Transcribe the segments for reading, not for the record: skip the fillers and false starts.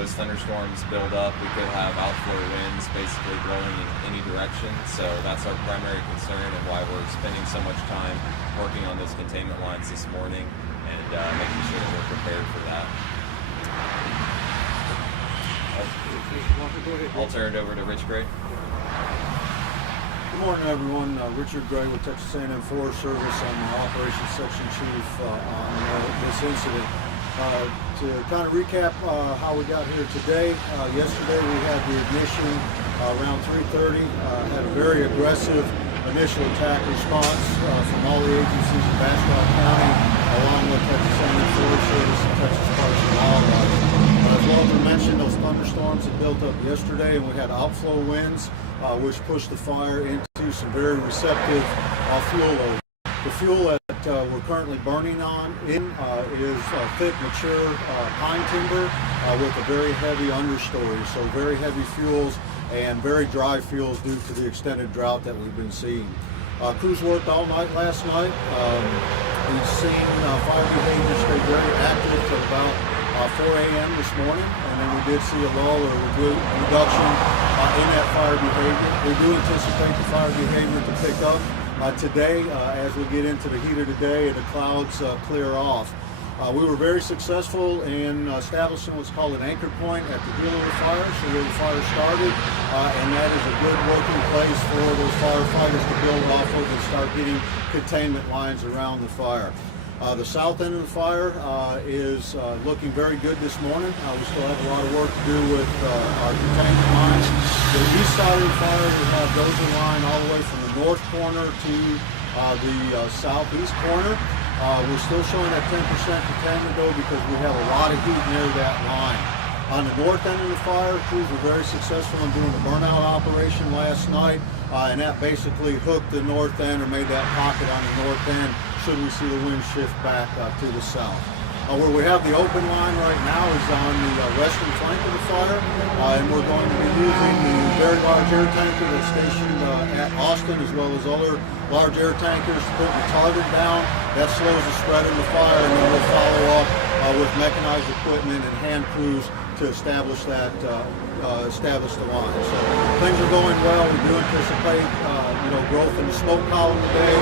those thunderstorms build up, we could have outflow winds basically blowing in any direction. So that's our primary concern and why we're spending so much time working on those containment lines this morning and making sure that we're prepared for that. I'll turn it over to Rich Gray. Good morning, everyone. Richard Gray with Texas A&M Forest Service. I'm the Operations Section Chief on this incident. To kind of recap how we got here today, yesterday we had the ignition around 3:30. Had a very aggressive initial attack response from all the agencies in Bastrop County, along with Texas A&M Forest Service and Texas Parks and Wildlife. As Walter mentioned, those thunderstorms had built up yesterday, and we had outflow winds, which pushed the fire into some very receptive fuel loads. The fuel that we're currently burning on is thick, mature pine timber with a very heavy understory, so very heavy fuels and very dry fuels due to the extended drought that we've been seeing. Crews worked all night last night. We've seen fire behavior stay very active till about 4 a.m. this morning, and then we did see a lull or reduction in that fire behavior. We do anticipate the fire behavior to pick up today as we get into the heat of the day and the clouds clear off. We were very successful in establishing what's called an anchor point at the heel of the fire, so where the fire started, and that is a good working place for those firefighters to build off of and start getting containment lines around the fire. The south end of the fire is looking very good this morning. We still have a lot of work to do with our containment lines. The east side of the fire, we have dozer line all the way from the north corner to the southeast corner. We're still showing that 10% containment though because we have a lot of heat near that line. On the north end of the fire, crews were very successful in doing the burnout operation last night, and that basically hooked the north end or made that pocket on the north end should we see the wind shift back to the south. Where we have the open line right now is on the western flank of the fire, and we're going to be using the very large air tanker that's stationed at Austin, as well as other large air tankers to put the target down. That slows the spread of the fire, and then we'll follow up with mechanized equipment and hand crews to establish that, establish the line. So things are going well. We do anticipate, growth in the smoke column today,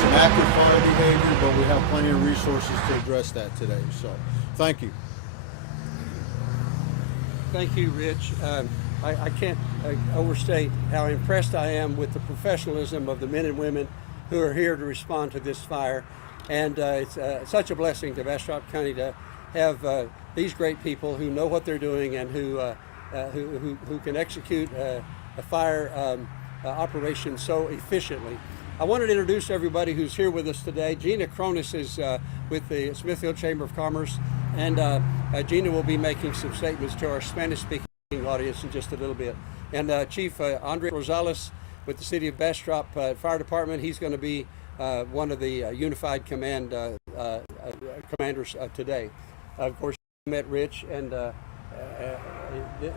some active fire behavior, but we have plenty of resources to address that today. So, thank you. Thank you, Rich. I can't overstate how impressed I am with the professionalism of the men and women who are here to respond to this fire. And it's such a blessing to Bastrop County to have these great people who know what they're doing and who can execute a fire operation so efficiently. I wanted to introduce everybody who's here with us today. Gina Cronus is with the Smithville Chamber of Commerce, and Gina will be making some statements to our Spanish-speaking audience in just a little bit. And Chief Andre Rosales with the City of Bastrop Fire Department, he's going to be one of the Unified Command commanders today. Of course, you met Rich, and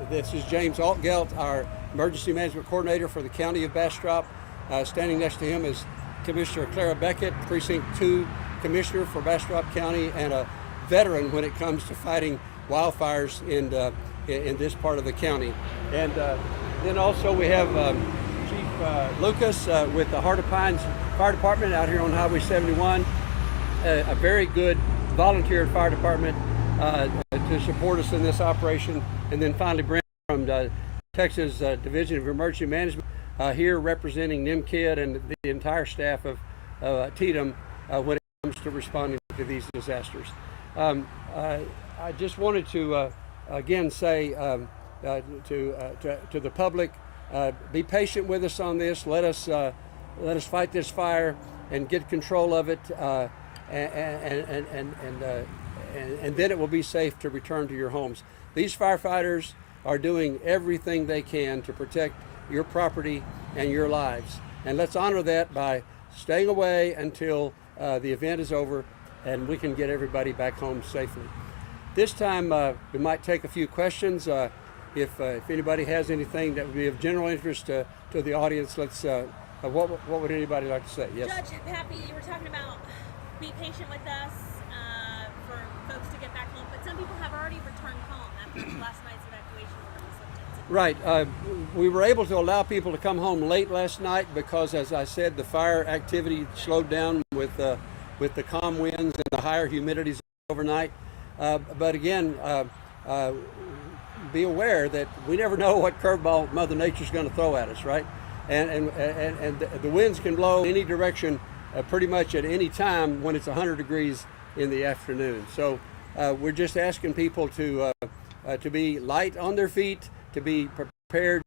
this is James Altgelt, our Emergency Management Coordinator for the County of Bastrop. Standing next to him is Commissioner Clara Beckett, Precinct 2 Commissioner for Bastrop County, and a veteran when it comes to fighting wildfires in this part of the county. And then also we have Chief Lucas with the Heart of Pines Fire Department out here on Highway 71, a very good volunteer fire department to support us in this operation. And then finally Brent from the Texas Division of Emergency Management here representing NIMKID and the entire staff of TDM when it comes to responding to these disasters. I just wanted to again say to the public, be patient with us on this. Let us fight this fire and get control of it, and then it will be safe to return to your homes. These firefighters are doing everything they can to protect your property and your lives. And let's honor that by staying away until the event is over and we can get everybody back home safely. This time we might take a few questions. If anybody has anything that would be of general interest to the audience, let's. What would anybody like to say? Yes. Judge, Happy, you were talking about be patient with us for folks to get back home, but some people have already returned home after last night's evacuation order was lifted? Right. We were able to allow people to come home late last night because, as I said, the fire activity slowed down with the calm winds and the higher humidities overnight. But again, be aware that we never know what curveball Mother Nature's going to throw at us, right? And the winds can blow in any direction pretty much at any time when it's 100 degrees in the afternoon. So we're just asking people to be light on their feet, to be prepared,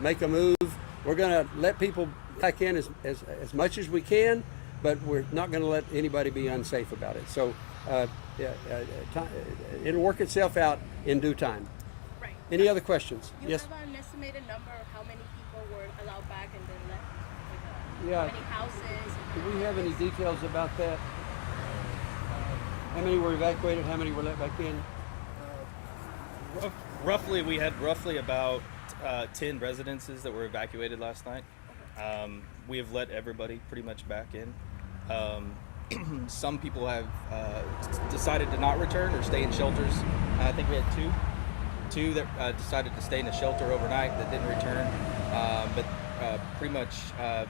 make a move. We're going to let people back in as much as we can, but we're not going to let anybody be unsafe about it. So it'll work itself out in due time. Right. Any other questions? You Yes. have an estimated number of how many people were allowed back and then left? Yeah. How many houses? Do we have any details about that? How many were evacuated? How many were let back in? Roughly, we had about 10 residences that were evacuated last night. We have let everybody pretty much back in. Some people have decided to not return or stay in shelters. I think we had two that decided to stay in a shelter overnight that didn't return. But pretty much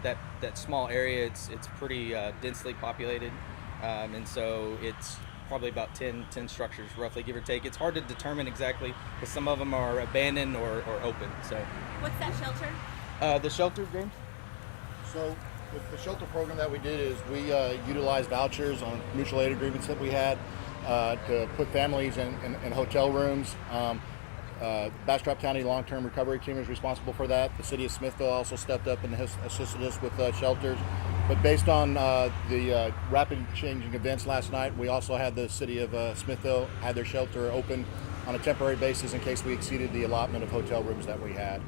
that small area, it's pretty densely populated, and so it's probably about 10 structures, roughly, give or take. It's hard to determine exactly because some of them are abandoned or open. So, What's that shelter? the shelter, James? So with the shelter program that we did is we utilized vouchers on mutual aid agreements that we had to put families in hotel rooms. Bastrop County Long-Term Recovery Team is responsible for that. The city of Smithville also stepped up and has assisted us with shelters. But based on the rapid changing events last night, we also had the city of Smithville had their shelter open on a temporary basis in case we exceeded the allotment of hotel rooms that we had.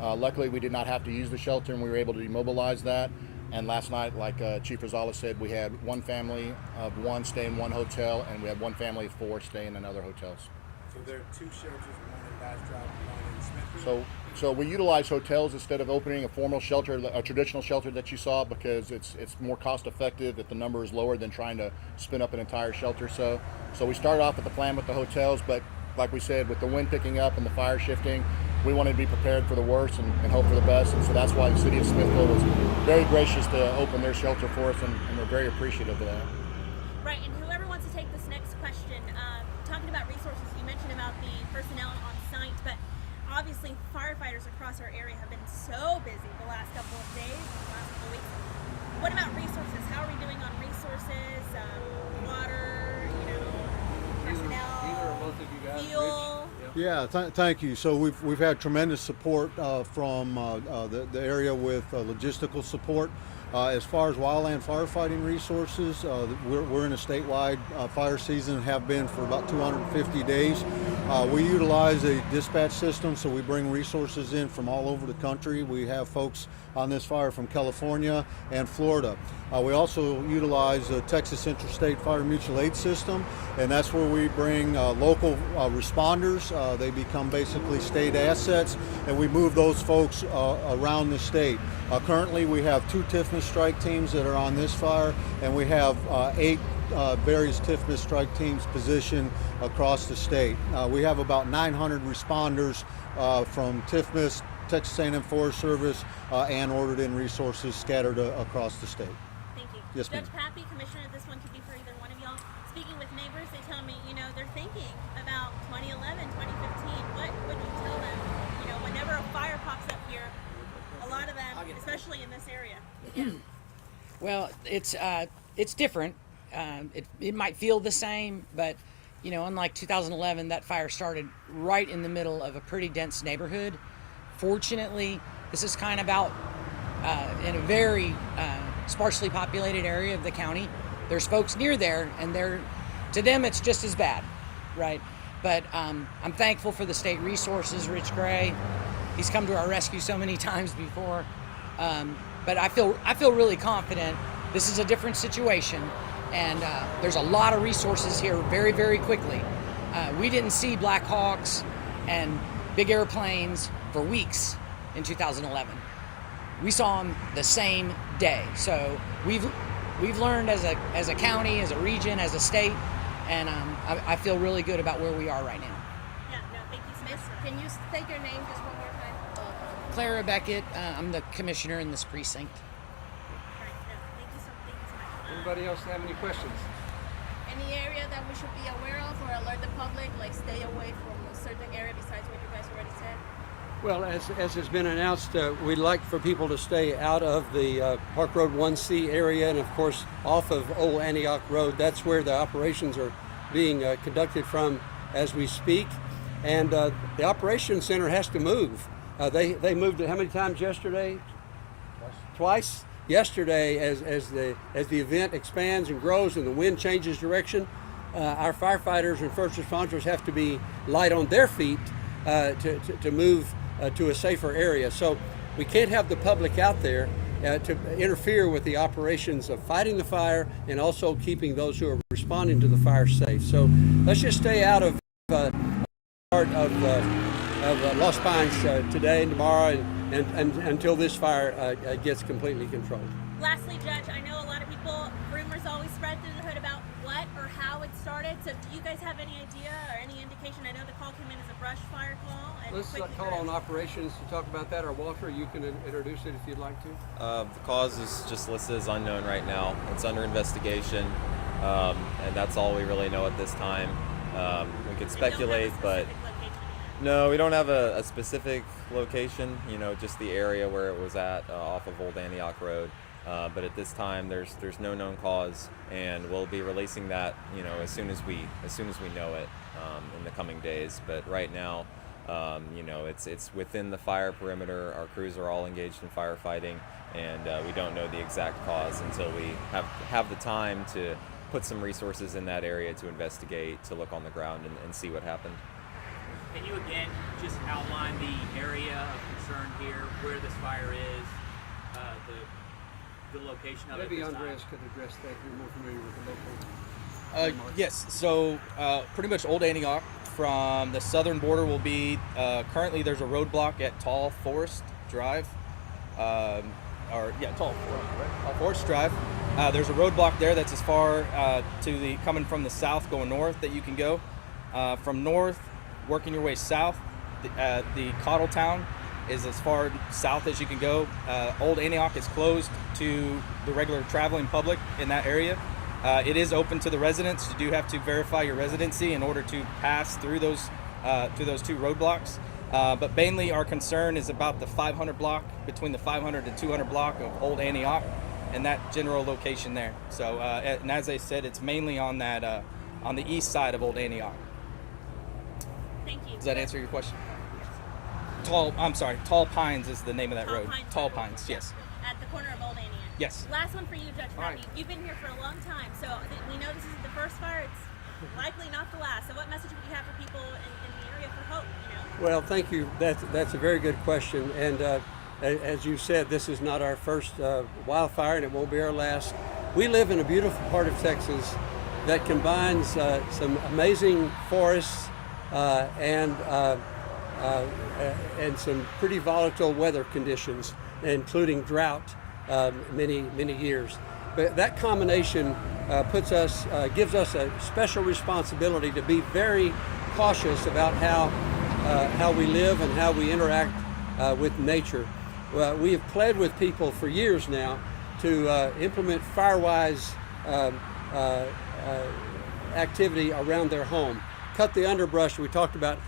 Luckily, we did not have to use the shelter, and we were able to demobilize that. And last night, like Chief Rosales said, we had one family of one stay in one hotel, and we had one family of four staying in other hotels. So there are two shelters, one in Bastrop, one in Smithville? So we utilize hotels instead of opening a formal shelter, a traditional shelter that you saw, because it's more cost effective if the number is lower than trying to spin up an entire shelter. So we started off with the plan with the hotels, but like we said, with the wind picking up and the fire shifting, we wanted to be prepared for the worst and hope for the best. And so that's why the city of Smithville was very gracious to open their shelter for us, and we're very appreciative of that. Right, and whoever wants to take this next question, talking about resources, you mentioned about the personnel on site, but obviously firefighters across our area have been so busy the last couple of days, the last couple of weeks. What about resources? How are we doing on resources, water, personnel, Either or both of you guys. fuel? Yeah, thank you. So we've had tremendous support from the area with logistical support. As far as wildland firefighting resources, we're in a statewide fire season and have been for about 250 days. We utilize a dispatch system, so we bring resources in from all over the country. We have folks on this fire from California and Florida. We also utilize the Texas Interstate Fire Mutual Aid System, and that's where we bring local responders. They become basically state assets, and we move those folks around the state. Currently, we have 2 TIFMA strike teams that are on this fire, and we have 8 various TIFMA strike teams positioned across the state. We have about 900 responders from TIFMA, Texas A&M Forest Service, and ordered in resources scattered across the state. Thank you. Yes, ma'am. Judge Pappy, Commissioner, this one could be for either one of y'all. Speaking with neighbors, they tell me, they're thinking about 2011, 2015. What would you tell them? Whenever a fire pops up here, a lot of them, especially in this area. Yeah. Well, it's different. It might feel the same, but unlike 2011, that fire started right in the middle of a pretty dense neighborhood. Fortunately, this is kind of out in a very sparsely populated area of the county. There's folks near there, and to them it's just as bad, right? But I'm thankful for the state resources. Rich Gray, he's come to our rescue so many times before. But I feel really confident. This is a different situation, and there's a lot of resources here very, very quickly. We didn't see Black Hawks and big airplanes for weeks in 2011. We saw them the same day. So we've learned as a county, as a region, as a state, and I feel really good about where we are right now. Yeah, no, thank you Can you state your name just one more time? Clara Beckett, I'm the commissioner in this precinct. All right, no, thank you so much. Anybody else have any questions? Any area that we should be aware of or alert the public, like stay away from a certain area besides what you guys already said? Well, as has been announced, we'd like for people to stay out of the Park Road 1C area and, of course, off of Old Antioch Road. That's where the operations are being conducted from as we speak. And the operations center has to move. They moved it how many times yesterday? Twice. Yesterday, as the event expands and grows and the wind changes direction, our firefighters and first responders have to be light on their feet to move to a safer area. So we can't have the public out there to interfere with the operations of fighting the fire and also keeping those who are responding to the fire safe. So let's just stay out of part of Lost Pines today and tomorrow and until this fire gets completely controlled. Lastly, Judge, I know a lot of people, rumors always spread through the hood about what or how it started. So do you guys have any idea or any indication? I know the call came in as a brush fire call. And Let's call on operations to talk about that, or Walter, you can introduce it if you'd like to. The cause is just listed as unknown right now. It's under investigation, and that's all we really know at this time. We could speculate, but no, we don't have a specific location. You know, just the area where it was at, off of Old Antioch Road. But at this time, there's no known cause, and we'll be releasing that, you know, as soon as we know it in the coming days. But right now, you know, it's within the fire perimeter. Our crews are all engaged in firefighting, and we don't know the exact cause until we have the time to put some resources in that area to investigate, to look on the ground and see what happened. Can you again just outline the area of concern here, where this fire is, the location of it? Maybe this Andreas time? could address that. You're more familiar with the local. Yes, so pretty much Old Antioch from the southern border will be, currently there's a roadblock at Tall Forest Drive, Tall Forest Drive. There's a roadblock there that's as far coming from the south going north that you can go. From north, working your way south, the Cottle Town is as far south as you can go. Old Antioch is closed to the regular traveling public in that area. It is open to the residents. You do have to verify your residency in order to pass through those two roadblocks. But mainly our concern is about the 500 block, between the 500 and 200 block of Old Antioch and that general location there. So, and as I said, it's mainly on that on the east side of Old Antioch. Thank you. Does that answer your question? Tall Pines is the name of that road. Tall Pines, yes. At the corner of Old Antioch. Yes. Last one for you, Judge All right. Matthew. You've been here for a long time, so we know this isn't the first fire. It's likely not the last. So what message would you have for people in the area for hope? You know? Well, thank you. That's a very good question. And as you said, this is not our first wildfire, and it won't be our last. We live in a beautiful part of Texas that combines some amazing forests and some pretty volatile weather conditions, including drought many years. But that combination gives us a special responsibility to be very cautious about how we live and how we interact with nature. We have pled with people for years now to implement fire-wise activity around their home. Cut the underbrush. We talked about,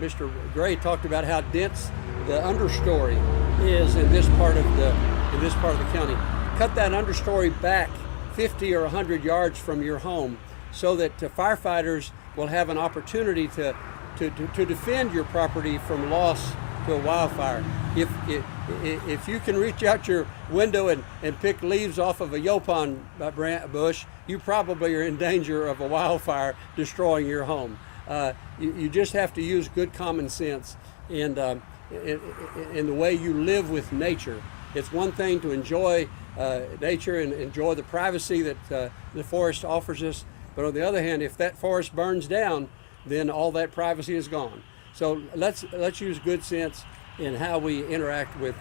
Mr. Gray talked about how dense the understory is in this part of the county. Cut that understory back 50 or 100 yards from your home, so that firefighters will have an opportunity to defend your property from loss to a wildfire. If you can reach out your window and pick leaves off of a yopon bush, you probably are in danger of a wildfire destroying your home. You just have to use good common sense in the way you live with nature. It's one thing to enjoy nature and enjoy the privacy that the forest offers us, but on the other hand, if that forest burns down, then all that privacy is gone. So let's use good sense in how we interact with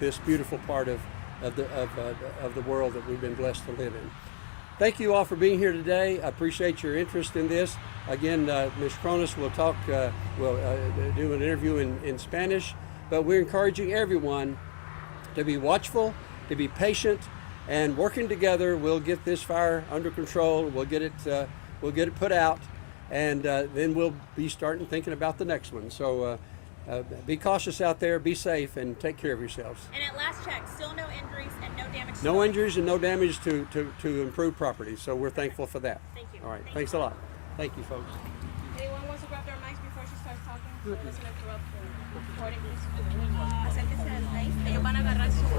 this beautiful part of the world that we've been blessed to live in. thank you all for being here today. I appreciate your interest in this. Again, Ms. Cronus will talk, will do an interview in Spanish, but we're encouraging everyone to be watchful, to be patient, and working together, we'll get this fire under control. We'll get it put out, and then we'll be starting thinking about the next one. So be cautious out there, be safe, and take care of yourselves. And at last check, still no injuries and no damage. No injuries and no damage to improved property. So we're thankful for that. Thank you. All right, thanks a lot. Thank you, folks. Anyone wants to grab their mics before she starts talking? So let's interrupt the recording, please. Acérquense al mic. Ellos van a agarrar su